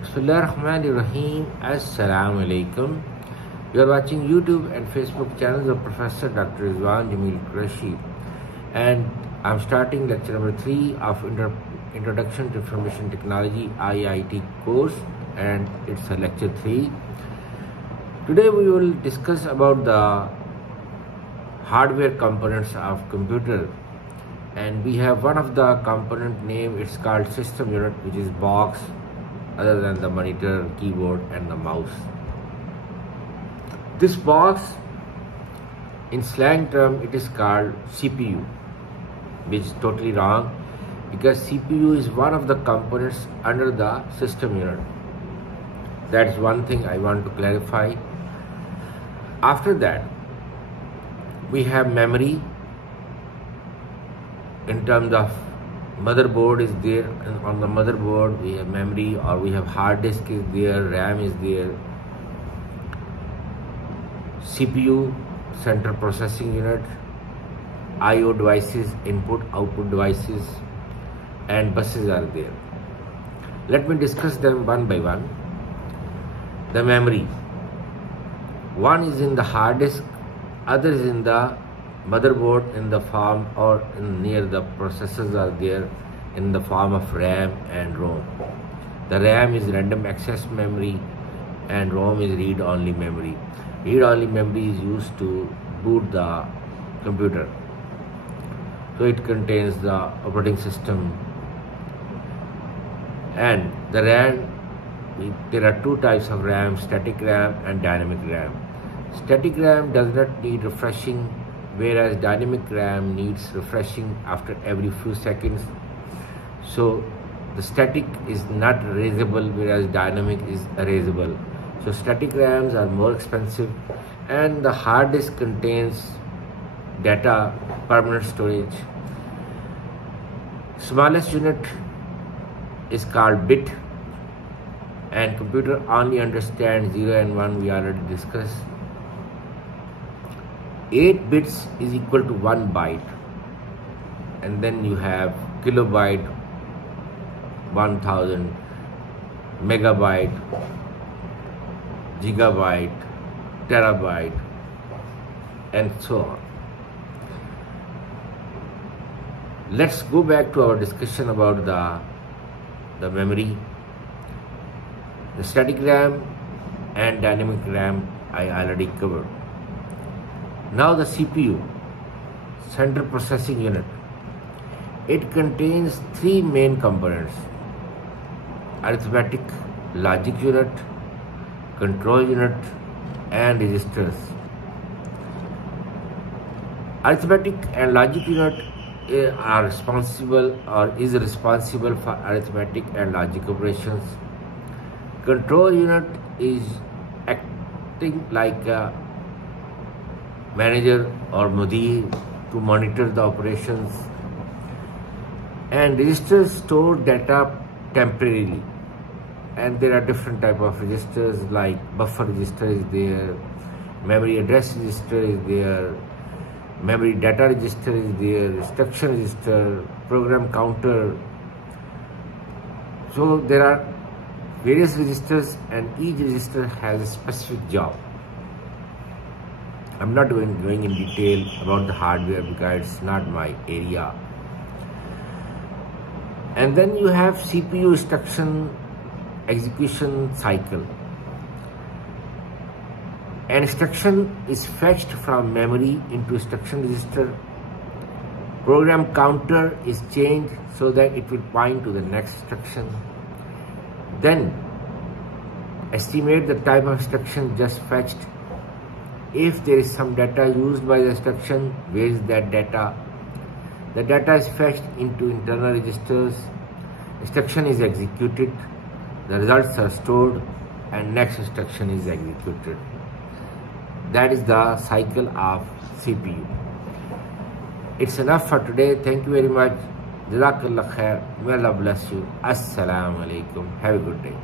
Bismillahirrahmanirrahim. Assalamu alaikum. You are watching YouTube and Facebook channels of Professor Dr. Rizwan Jamil Qureshi, and I'm starting lecture number 3 of Introduction to Information Technology IIT course, and it's a lecture 3. Today we will discuss about the hardware components of computer, and we have one of the component name. It's called system unit, which is box other than the monitor, keyboard and the mouse. This box, in slang term, it is called CPU, which is totally wrong, because CPU is one of the components under the system unit. That is one thing I want to clarify. After that, we have memory in terms of motherboard is there, and on the motherboard we have memory, or we have hard disk is there, RAM is there, CPU, central processing unit, IO devices, input output devices, and buses are there. Let me discuss them one by one. The memory, one is in the hard disk, other is in the motherboard in the form or near the processors are there in the form of RAM and ROM. The RAM is random access memory and ROM is read-only memory. Read-only memory is used to boot the computer. So it contains the operating system. And the RAM, there are two types of RAM, static RAM and dynamic RAM. Static RAM does not need refreshing, whereas dynamic RAM needs refreshing after every few seconds. So the static is not erasable, whereas dynamic is erasable. So static RAMs are more expensive, and the hard disk contains data, permanent storage. Smallest unit is called bit, and computer only understands 0 and 1, we already discussed. 8 bits is equal to 1 byte, and then you have kilobyte, 1000, megabyte, gigabyte, terabyte, and so on. Let's go back to our discussion about the memory. The static RAM and dynamic RAM I already covered. Now the CPU, central processing unit. It contains 3 main components: arithmetic, logic unit, control unit, and registers. Arithmetic and logic unit are responsible or is responsible for arithmetic and logic operations. Control unit is acting like a manager or mudir to monitor the operations, and registers store data temporarily. And there are different type of registers, like buffer register is there, memory address register is there, memory data register is there, instruction register, program counter. So there are various registers, and each register has a specific job. I'm not going in detail about the hardware because it's not my area. And then you have CPU instruction execution cycle. An instruction is fetched from memory into instruction register. Program counter is changed so that it will point to the next instruction. Then estimate the type of instruction just fetched. If there is some data used by the instruction, where is that data? The data is fetched into internal registers. Instruction is executed. The results are stored, and next instruction is executed. That is the cycle of CPU. It's enough for today. Thank you very much. Jazakallah khair. May Allah bless you. Assalamu alaikum. Have a good day.